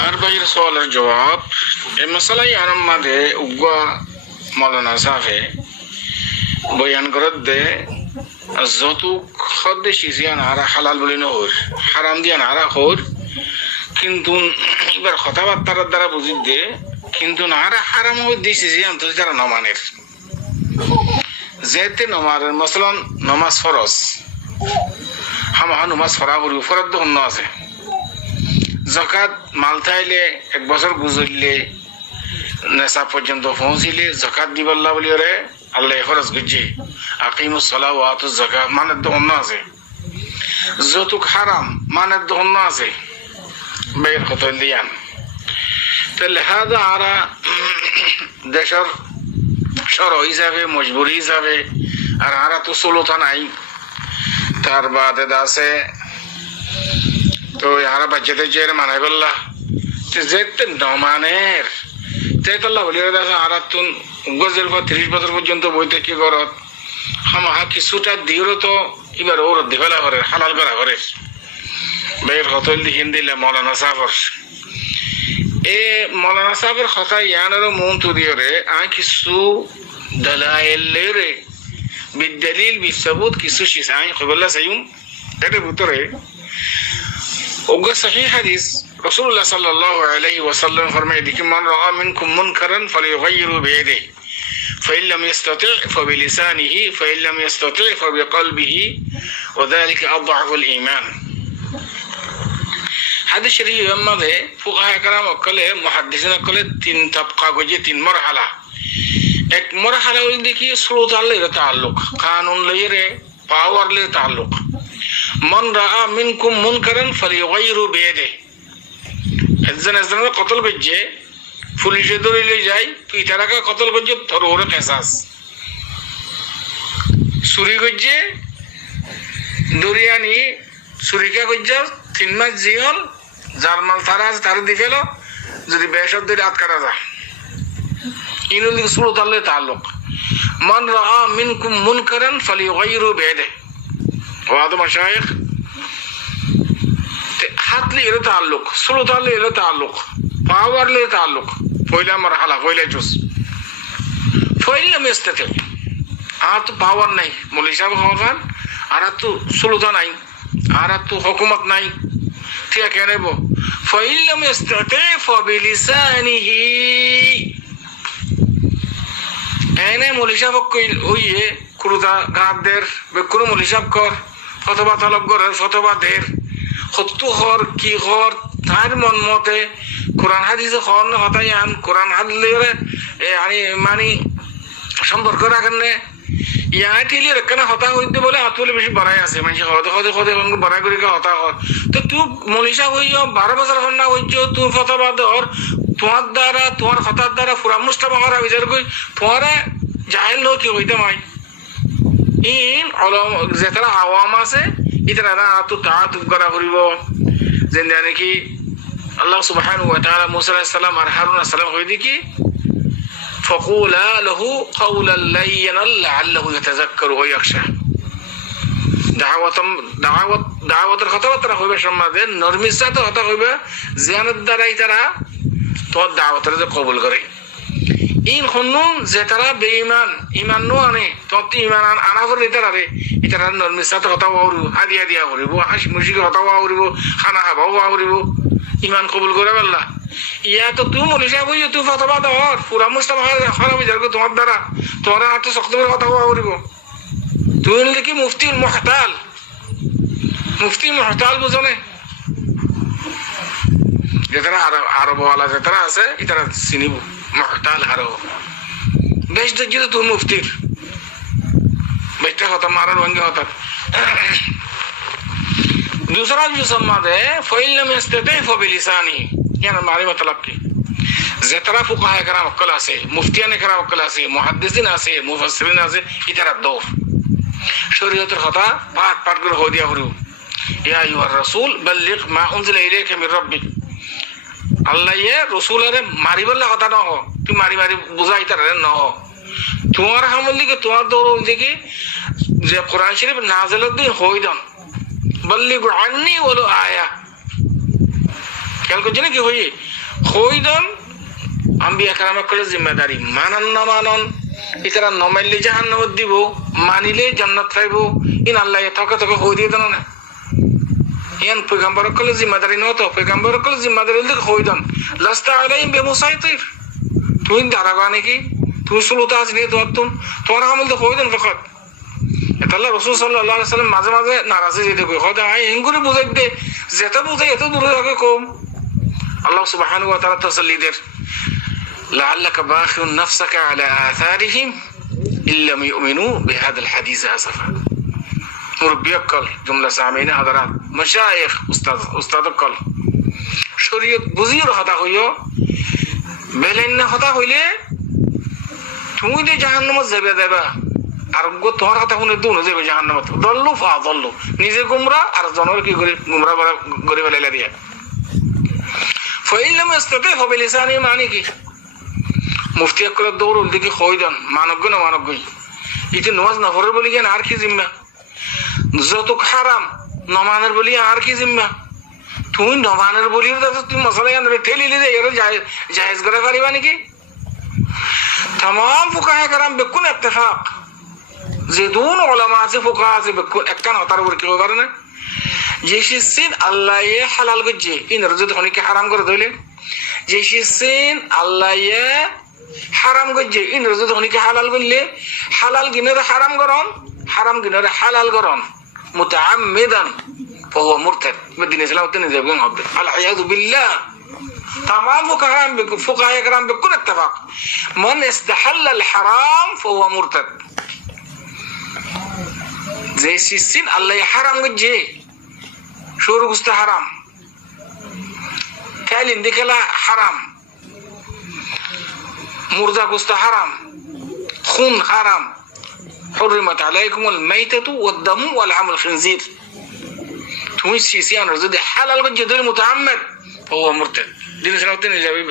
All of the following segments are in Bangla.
আর বাইরের সওয়ালের জবাব এই মশালাই আরাম মাঝে উগ্গা মৌলানা সাফে বয়ান করত দে যত খদ্দে সিজিয়ান হারা হালাল বলে নহর হারাম দিয়া নারা হর কিন্তু এবার কথাবার্তার দ্বারা বুঝি দে কিন্তু নারা হারাম হয়ে দিয়েছে যে অন্তত তারা নমানের যেতে নমারের মসলন নমাজ ফরজ হামাহা নমাজ ফরা করবি ফরত তো অন্য আছে জকাত মাল থাইলে এক বছর গুজরলে নেশা পর্যন্ত পৌঁছিলে জকাত দিবল্লা বলি রে আল্লাহ ফরজ গুজি আকিমুস সালাহ ওয়া আতুজ যাকাত মানের তো অন্য আছে যৌতুক হারাম মানের তো অন্য আছে বের কত দিয়ান তাহলে হাদা আরা দেশের সর হিসাবে মজবুরি হিসাবে আর আরা তো চলতা নাই তার বাদে আছে তো আরা বাচ্চাদের যে মানাই বললা যেতে নমানের তেতল্লা বলি আরা তুন গজের পর 30 বছর পর্যন্ত বইতে কি করত হামাহা কিছুটা দিয়েও তো এবার ওর দিবেলা করে হালাল করা করে বের হতল লিখিন দিলে মৌলানা সাফর এ মৌলানা সাহেবের কথা ইয়ানেরও মন তুদিও রে আই কিছু দলাইল রে বিদলিল বিসবুত কিছু শিসাই কবলা সাইম এর ভিতরে ওগা সহিহ হাদিস রাসূলুল্লাহ সাল্লাল্লাহু আলাইহি ওয়াসাল্লাম ফরমায় দিকে মান রাআ মিনকুম মুনকারান ফালিয়ুগাইয়িরু বিয়াদিহি فإن لم يستطع فبلسانه فإن لم يستطع فبقلبه وذلك أضعف الإيمان হাদিস শরীফের মধ্যে ফুকাহা کرام অকলে মুহাদ্দিসিন অকলে তিন তবকা গজে তিন মরহালা এক মরহালা হল দেখি শ্রোতালের তাল্লুক কানুন লইরে পাওয়ার লে তাল্লুক মান রাআ মিনকুম মুনকারান ফালিয়ুগাইয়িরু বিয়াদিহি একজন কতল গজে পুলিশে ধরে যায় তুই তারাকা কতল গজে তোর ওরে কেসাস চুরি গজে দরিয়ানি চুরিকা গজে 3 মাস জিয়ল যার মাল তারা আছে তারা দিয়ে ফেলো যদি বেসব দিয়ে রাত কাটা যায় ইনুল সুরত আল্লাহ তাল্লুক মান রাআ মিনকুম মুনকারান ফালিয়ুগাইয়িরু বিয়াদিহি ওয়াদ মাশায়েখ হাত লিয়ে তাল্লুক সুরত আল্লাহ তাল্লুক পাওয়ার লিয়ে তাল্লুক পয়লা মারহালা পয়লা জুস পয়লা মেস্তাতে আর তো পাওয়ার নাই মৌলভী সাহেব খান আর তো সুলতা নাই আর তো হুকুমত নাই ঠিক আছে নেব فإن لم يستطع فبلسانه এনে মৌলভী সাহেব হইয়ে কুরুদা গাদের বেকুরু মৌলভী সাহেব কর ফতোয়া তলব করে ফতোয়া দের হত্যু হর কি হর তার মন মতে কোরআন হাদিসে হন হতাই আন কোরআন হাদিসে আনি মানে সম্পর্ক রাখেন না ইয়া টিলি রকনা হতা হইতে বলে আতুলে বেশি বাড়াই আছে মানে হতে হতে হতে বাড়াই করে হতা হর তো তুই মনীষা হইও 12 বছর হন না হইছো তুই ফতোয়া দর তোমার দ্বারা তোমার হতার দ্বারা পুরা মুস্তাফা করা বিচার কই পরে জাহেল লোক কি হইতে মাই ইন আলম যেতারা আওয়াম আছে ইতারা না তো তাআতুব করা করিব যেন জানে কি আল্লাহ সুবহানাহু ওয়া তাআলা মুসা আলাইহিস সালাম আর হারুন আলাইহিস সালাম কই দিকি فقولا له قولا لينا لعله يتذكر ويخشى দাওয়াতের কথাবার্তা হইবে সমাজে নরমিসাতে কথা হইবে জিয়ানত দ্বারাই তারা তোর দাওয়াতের যে কবুল করে ইন হন্নু যে তারা বেঈমান ঈমান নো আনে তোর ঈমান আনা করে তারা রে ইতারা নরমিসাতে কথা হইব হাদিয়া দিয়া করিব হাসি মুশিকে কথা হইব খানা খাওয়া হইব ঈমান কবুল করে আল্লাহ ইয়া তো তুই মনীষা বই তুই ফতোয়া দর পুরা মুস্তাফা খারাপ হয়ে যাবে তোমার দ্বারা তোমার হাতে শক্ত করে কথা বলব তুই কি মুফতি মুহতাল বুঝনে যেতারা আরবওয়ালা যেতারা আছে ইতারা চিনিব মুহতাল আরব বেশ দেখি তো তুই মুফতির বেশটা কথা মারার ভঙ্গে হঠাৎ दूसरा जो सम्मत है फ़इल लम यस्तति फ़बिलिसानी यानी हमारे मतलब की ज़ेतरा फुक़हा कराम अक्ल से मुफ्तियान कराम अक्ल से मुहद्दिसिन से मुफस्सिरिन से इधर दो शरीयत खता पाठ पाठ कर हो दिया करो या अय्युहर रसूल बल्लिग मा उनज़िला इलैका मिन रब्बिक अल्लाह ये रसूल रे मारी बल्ला কথা না हो তুই মারি মারি বুঝাইতে রে না हो তোমার হামলি के তোমার দৌড় দেখি যে কোরআন শরীফ নাযিল দিন হই দন বল্লিগু আন্নি ওয়ালো আয়া খেয়াল করছে নাকি হয়ে হইদন আম্বিয়া কারামা করে জিম্মেদারি মানন না মানন ইতারা নমাইলে জাহান্নামত দিব মানিলে জান্নাত পাইব ইন আল্লাহ থকে থকে হই দিয়ে দেন না ইয়ান পয়গম্বর কলে জিম্মেদারি নত পয়গম্বর কলে জিম্মেদারি দিকে হইদন লাস্তা আলাইহিম বিমুসাইতির তুই দাঁড়াবা নাকি তুই সুলতা আজ নিয়ে তোমার আমল তো হইদন ফকত এটা আল্লাহ রাসূল সাল্লাল্লাহু আলাইহি ওয়াসাল্লাম মাঝে মাঝে নারাজি যেতে কই হয় আই এঙ্গুরি বুঝাই দে যেটা বুঝাই এত দূরে থাকে কম আল্লাহ সুবহানাহু ওয়া তাআলা তাসাল্লি দের لعلك باخع نفسك على آثارهم إن لم يؤمنوا بهذا الحديث أسفا مربي القل جملة سامعين حضرات مشايخ أستاذ القل শরীয়ত বুঝিয়ে হতা হইও বেলেন না হতা হইলে তুমি যে জাহান্নামে যাবে দেবা আর গো তোমার কথা শুনে দুনো যাবে জাহান্নামে দল্লু ফা দল্লু নিজে গুমরা আর জনর কি করে গুমরা করে ফেলাইলা দিয়া ফাইল লাম ইস্তাতি ফাবিলিসানি মানে কি মুফতি আকরাত দৌড়ুল দিকে খয়দান মানজ্ঞ না মানজ্ঞ ইতে নামাজ না পড়ার বলি কেন আর কি জিম্মা যতক হারাম নমানের বলি আর কি জিম্মা তুমি নমানের বলি তুমি মশলা আনলে ঠেলিলে যে এর জায়েজ করে পারিবা নাকি तमाम ফুকাহে کرام বেকুন ইত্তেফাক যে দুন উলামা আছে ফুকাহা আছে বেকুন একখান হতার উপর কি করে না যে সিন আল্লাহ হালাল করছে ইন রজত হনিকে হারাম করে দিলে যে সিন আল্লাহ হারাম করছে ইন রজত হনিকে হালাল করলে হালাল গিনারে হারাম করন হারাম গিনারে হালাল করন মুতাআম্মিদান ফাহুয়া মুরতাদ মদিনা সালাওতে নিয়ে যাবেন হবে আল আয়াযু বিল্লাহ تمام فقهاء کرام بكل اتفاق من استحل الحرام فهو مرتد زي سيسين الله حرام وجه شور غست حرام كالين ديكلا حرام مردا غست حرام خون حرام حرمت عليكم الميتة والدم ولحم الخنزير তুমি সিসিয়ান যদি হালাল وجه دول متعمد فهو مرتد দিন সালাতে নিয়ে যাবে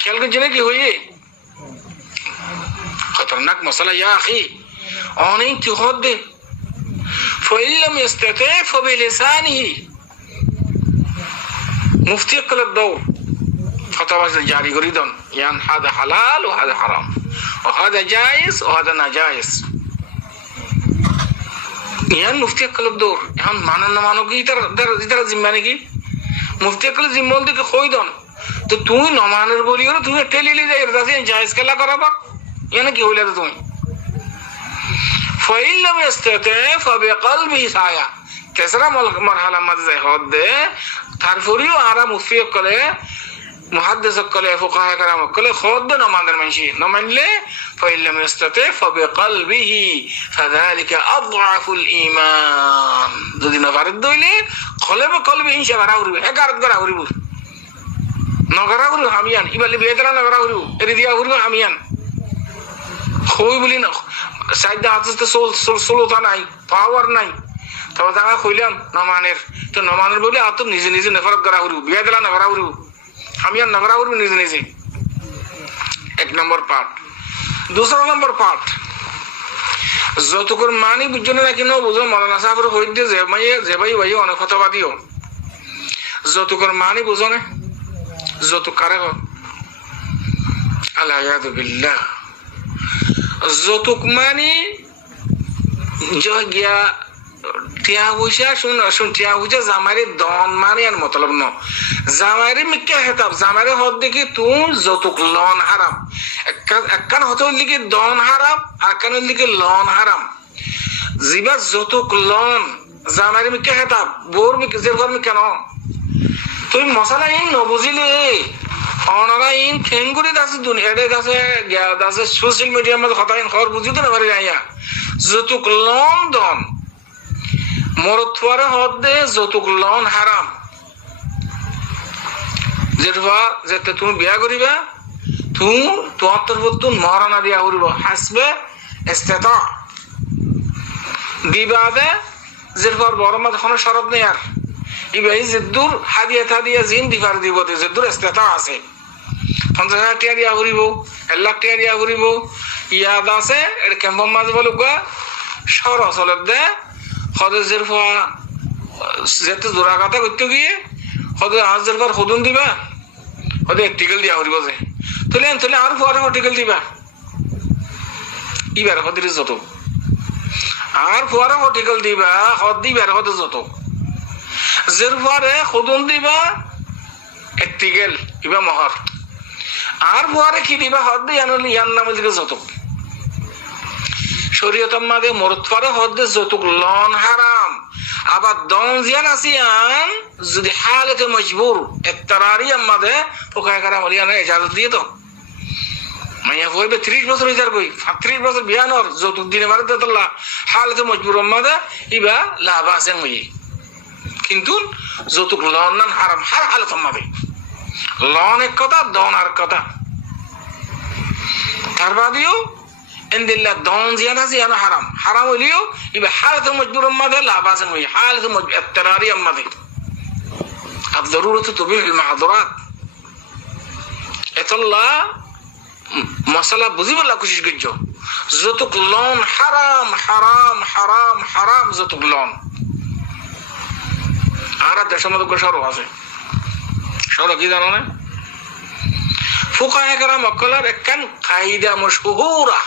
খেয়াল করছে নাকি হইয়ে খতরনাক মশলা ইয়া আখি অনেক কি হদ্দে فإن لم يستطع فبلسانه মুফতি কলব দৌর ফতোয়া জারি করে দেন ইয়ান হাদা হালাল ও হাদা হারাম ও হাদা জায়েজ ও হাদা নাজায়েজ ইয়ান মুফতি কলব দৌর এখন মানন না মানো কি তার জিম্মা নাকি মুফতি কলব জিম্মল দিকে কই দেন তো তুমি নমানের বলি করে তুমি টেলিলি যাই রাজি জায়েজ কেলা করাবার ইয়ান কি হইলা তুমি فإن لم يستطع فبقلبه سايا তেসরা মারহালা মধ্যে যায় হদ্দে তারপরেও আরা মুফতি কলে মুহাদ্দিস কলে ফুকাহা کرام কলে খোদ নমানের মানসি নমানলে فإن لم يستطع فبقلبه فذلك أضعف الإيمان যদি না পারে দইলে কলবে কলবে ইনশা করা হইবে একারত করা হইব নগরা হইব হামিয়ান ইবালি বেদরা নগরা হইব এরি দিয়া হইব হামিয়ান কই বলি না সাইদা হাতে সুলতা নাই পাওয়ার নাই তবে তারা কইলাম নমানের তো নমানের বলি আত নিজে নিজে নফরত করা হইব বেদরা নগরা হইব হামিয়ান নগরা হইব নিজে নিজে এক নম্বর পার্ট दूसरा नंबर पार्ट যতকর মানি বুঝছো না কেন বুঝো মৌলানা সাহেবের হইতে যে ভাই ভাই অনেক ফতোয়া দিও যতকর মানি বুঝো না যত কারে আল্লাহ ইয়াদু বিল্লাহ যতক মানি গিয়া টিয়া হুইসা শুন টিয়া হুইসা জামারি দন মানি আর মতলব ন জামারি মিকে হেতাব জামারি হদ দেখি তুই যতক লন হারাম একখান হতে লিখে দন হারাম আর কান লিখে লন হারাম জিবা যতক লন জামারি মিকে হেতাব বোর মিকে জেরফর মিকে ন তুই মশলা ইন নবুঝিলে অনরা ইন খেঙ্গুরি দাসে দুনিয়া এডে দাসে গিয়া দাসে সোশ্যাল মিডিয়ার মধ্যে কথা ইন খবর বুঝিতে না পারি যাইয়া যতক লন দন মরতওয়ারে হদে যতক লন হারাম যেটা যেতে তুমি বিয়া করিবা তুমি তোমার তরফ মহারানা দিয়া করিব হাসবে ইস্তেতা বিবাদে যেরপর বড় মাঝ কোনো শরত নেই আর ইবাই যেদুর হাদিয়া থাদিয়া জিন দিবার দিব যেদুর ইস্তেতা আছে 50,000 টাকা দিয়া করিব 1 লাখ টাকা দিয়া করিব ইয়াদ আছে এর কেমন মাঝ বলুক সর চলত দে হদের যেরপর যেতে জোড়া কথা করতে গিয়ে হয়তো হাজার পর সদন দিবা হয়তো একটিকেল দিয়া হরিব যে তুলে আর পরে হটিকেল দিবা ইবার হদির যত আর পরে হটিকেল দিবা হদ দিবার হতে যত যের পরে সদন দিবা একটিকেল ইবা মহর আর পরে কি দিবা হদ দিয়ে আনলি ইয়ার নামে দিকে যত শরীয়তের মাঝে মরত পরে হদ দিয়ে যতুক লন হারাম আবার দন জিয়ান আসিয়ান যদি হালতে মজবুর এত্তারারি আমাদে পোকায় কারা মরিয়ানে ইজাজত দিয়ে তো মাইয়া হইবে 30 বছর ইজার কই 30 বছর বিয়ানর যতুক দিনে মারে দেতল্লা হালতে মজবুর আমাদে ইবা লাভাসেন হই কিন্তু যতুক লন হারাম হার হালত আমাদে লন এক কথা দন আর কথা তার বাদেও এন্দিল্লা দন জিয়ানা জিয়ানা হারাম হারাম হইলেও ইবা হালতে মজবুর আমাদে লাভাসেন হই হালতে মজবুর এত্তারারি আমাদে الضرورة تبيح المحظورات এতল্লা মশলা বুঝিবলা কোশিশ করছো যতুক লন হারাম হারাম হারাম হারাম যতুক লন আর দেশের মধ্যে সরব আছে সরব কি জানো না ফুকাহে কেরাম অকলার একখান কায়দা মশহুরা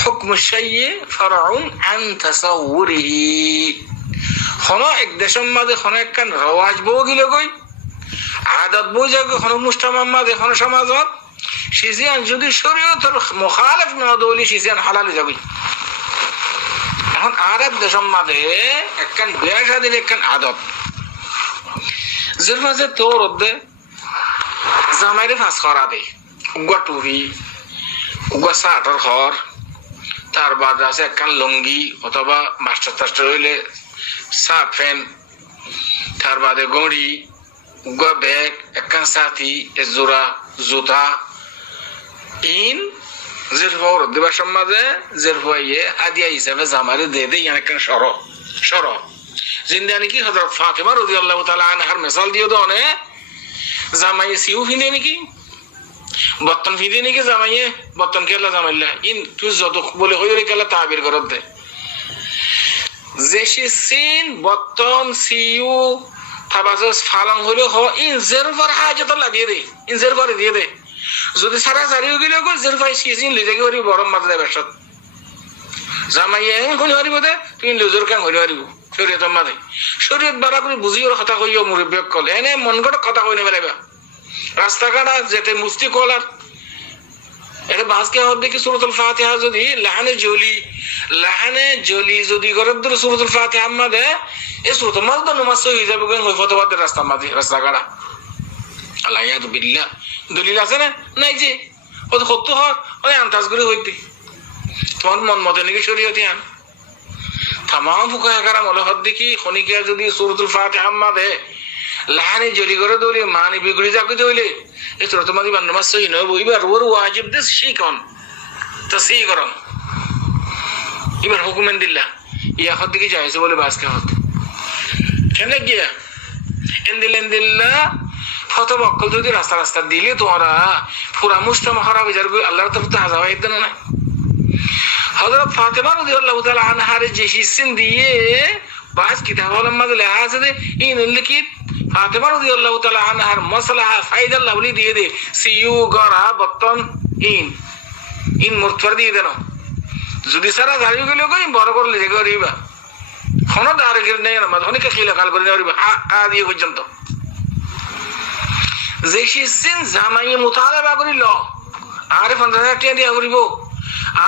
হুকম শাইয়্যি ফারউন আন তাসাউরিহি হনো এক দেশের মাঝে হনো একখান রওয়াজ বউ গিলে কই আদত বউ যাকে হনো মুস্তামার মাঝে হনো সমাজত সিজিয়ান যদি শরীয়তের মুখালিফ না দলি সিজিয়ান হালাল যাবে এখন আর এক দেশের মাঝে একখান বিয়া শাদীর একখান আদত যের মাঝে তোর অর্ধে জামাইরে ফাঁস করা দে উগা টুরি উগা সাটার ঘর তার বাদ আছে একখান লঙ্গি অথবা মাস্টার টাস্টার হইলে সাপ ফ্যান তার বাদে গড়ি উগা ব্যাগ একখান সাথী জোড়া জুতা ইন জেরফাওর দিবার সমাজে জেরফাইয়ে হাদিয়া হিসাবে জামারে দিয়ে দেয় একখান সর জিন্দানি কি হযরত ফাতিমা রাদিয়াল্লাহু তাআলা আনহার মিসাল দিও দনে জামাইয়ে সিউ ফিন্দে নাকি বর্তন ফিন্দে নাকি জামাইয়ে বর্তন কেলা জামাইলা ইন তুই যত বলে হইরে কেলা তাবির করত দে জেসি সিন বর্তন সিউ তাবাজস ফালং হইলো হ ইন জেরফার হাজত লাগিয়ে দে ইন জেরফার দিয়ে দে যদি সারা সারিও গেলে গো জেরফাই সিজিন লই যাগে হরি বরম মাঝে দেবে সত জামাইয়ে কোন হরিব দে তুই লজর কাং হরি হরিব শরীয়তের মাঝে শরীয়ত বাড়া করে বুঝিও কথা কইও মুরব্বী কল এনে মন গড় কথা কই নেবে রাস্তাঘাট যেতে মুস্তি কলার এটা বাসকে হদ দেখি সূরাতুল ফাতিহা যদি লাহানে জলি যদি গরদ ধরে সূরাতুল ফাতিহা মাঝে এই সূরাতুল মাঝে নমাজ হয়ে যাবে কোন ওই ফতোয়াদের রাস্তা মাঝে রাস্তাঘাট আল্লাহ ইয়াদু বিল্লাহ দলিল আছে না নাই যে ও তো কত হয় ওই আন্তাজ করে হইতে তোমার মন মতে নাকি শরীয়তে আন তামাম ফুকাহা কারাম হলো হদ দেখি খনিকা যদি সূরাতুল ফাতিহা মাঝে লাহানে জলি করে দলি মানি বিগড়ি যাকে দইলে এই সূরাতুল মাঝে নামাজ সহি নয় এবার ওর ওয়াজিব দেশ শিখন তো সেই করম এবার হুকুমেন দিল্লাহ ইয়া হদ দেখি যাইছে বলে বাসকে হদ কেন গিয়া এন্দিল্লা ফতোয়া বক্কল যদি রাস্তা দিলে তোমরা পুরা মুসলিম খারাপ যার আল্লাহর তরফ থেকে হাজার হইতে না হযরত ফাতিমা রাদিয়াল্লাহু তাআলা আনহার যে হিসেন দিয়ে বাস কিতাবের মধ্যে লেখা আছে যে ইন লিখিত ফাতিমা রাদিয়াল্লাহু তাআলা আনহার মাসলাহা ফায়দা লাভলি দিয়ে দে সিউ গরা বর্তন ইন মুরতর দিয়ে দেন যদি সারা গাড়ি গেলে কই বড় করে লেগে করিবা কোন দাঁড়ে গিয়ে নেই না অনেকে খিলা কাল করে নেওয়া আ দিয়ে পর্যন্ত যে সিন জামাইয়ে মুতালাবা করিল আরে 50,000 টাকা দিয়া করিব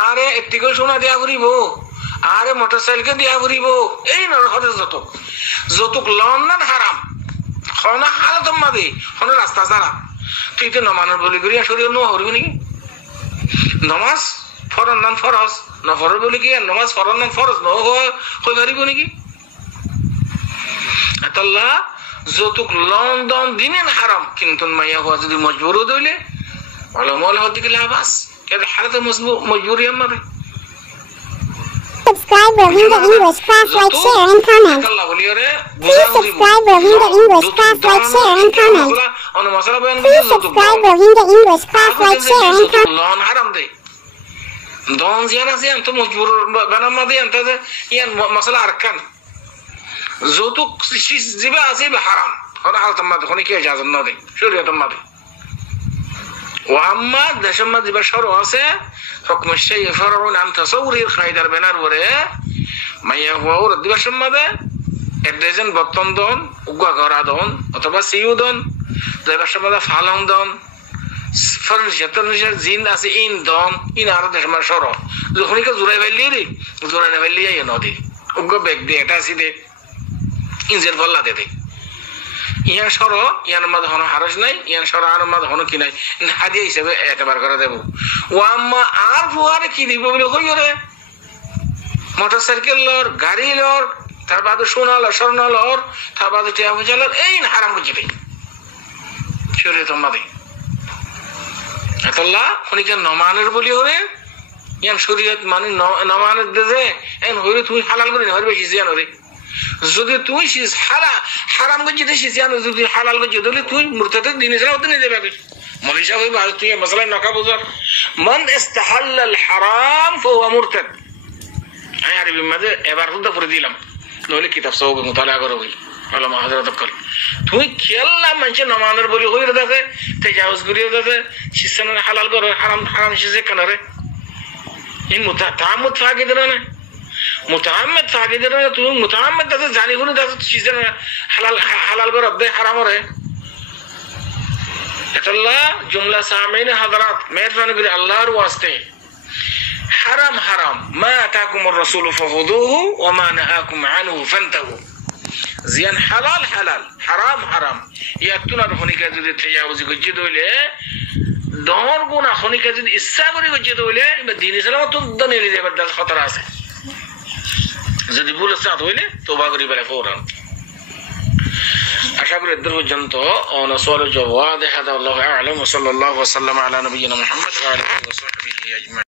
আরে একটিকে সোনা দিয়া করিব আরে মোটরসাইকেল দিয়া করিব এই নরহতে যতক লন্ডন হারাম খনা হালত মাদে খনা রাস্তা ছাড়া তুই তো নমানোর বলি করিয়া শরীর নো হরিব নাকি নমাজ ফরজ নাম ফরজ ন ফরজ বলি কি নমাজ ফরজ নাম ফরজ ন হই পারিব নাকি আল্লাহ যতক লন্ডন দিনেন হারাম কিন্তু মাইয়া হওয়া যদি মজবুরও দইলে ওলামাল হদিকে লাবাস কেন হারাতে মজবুরি আমাদের Subscribe Rohingya English Class, like, share and comment. Please subscribe Rohingya English Class, like, share and comment. Please subscribe Rohingya English Class, like, share and comment. লন হারাম দে দন জিয়ানা জিয়ান তো মজবুর বানাম মাদে আনতা যে ইয়ান মশলা আরকান যৌতুক জিবা আছে হারাম হনা হালতাম মাদে হনে কি ইজাজত না দে শরীয়ত মাদে ওয়া আম্মা দেশম মাদে বা শরু আছে হুকম শাই ফারউন আন তাসাউরির খায়দার বেনার ওরে মাইয়া ওর দিবাসম মাদে এড্রেজেন বর্তন দন উগা গরা দন অথবা সিউ দন দিবাসম মাদে ফালং দন ফার্নিচার জিন আছে ইন দন ইন আর দেশম শরু যখনই কে জুরাই বাইলি রে জুরাই না বাইলি আই নদী উগা বেগ দে এটা আসি দে ইনজের বল্লা দে দে ইয়ান সর ইয়ান মাদ হন হারজ নাই ইয়ান সর আর মাদ হন কি নাই হাদিয়া হিসেবে এতবার করে দেব ও আম্মা আর ফুয়ারে কি দিব বলে কই রে মোটরসাইকেল লর গাড়ি লর তার বাদে সোনা লর স্বর্ণ লর তার বাদে টিয়া বুঝালর এই হারাম করছি রে শরীয়ত মাদে আল্লাহ উনিকে নমানের বলি হরে ইয়ান শরীয়ত মানে নমানের দে এন হইরে তুমি হালাল করে হইবে বেশি জিয়ান হরে যদি তুই হারাম করছি শিয়ানো যদি হালাল করছি তাহলে তুই মুরতাদের দিন ইসলাম হতে নিয়ে যাবে মনীষা হইব আর তুই মশলায় নকা বুঝার মান ইস্তাহাল্লাল হারাম ফাহুয়া মুরতাদ আমি আরবি মাঝে এবার হুদা করে দিলাম নইলে কিতাব সব মুতালা করো হই আল্লাহ হযরত কল তুই খেললা মানুষ নমানের বলি হইরে দেখে তেজাউজ করিয়ে দেখে শিশান হালাল করে হারাম হারাম শিশে কানারে এই মুতাআম্মুদ ফাকিদরা না মুতাআম্মিদ ফাকিদরা তুমি মুতাআম্মিদ দাতে জানি শুনি দাতে শিশান হালাল করে দে হারাম রে আল্লাহ জুমলা সামিন হযরত মেহরবানি করে আল্লাহর ওয়াস্তে হারাম হারাম মা আতাকুমুর রাসূল ফাখুযুহু ওয়া মা নাহাকুম আনহু ফান্তাহু জিয়ান হালাল হালাল হারাম হারাম ইয়াতুনার হনিকা যদি তেজাউজ গজ্জি দইলে দহর গুনাহ হনিকা যদি ইচ্ছা করে গজ্জি দইলে দিন ইসলাম তো দনেলি দেবার দাস খতরা আছে যদি ভুল সাথ হইলে তওবা করি বলে ফৌরান আশা করি এর পর্যন্ত অনসওয়াল জওয়াদ হাদা আল্লাহু আ'লাম ওয়া সাল্লাল্লাহু ওয়া সাল্লামা আলা নবিয়িনা মুহাম্মদ ওয়া আলিহি ওয়া সাহবিহি আজমাইন।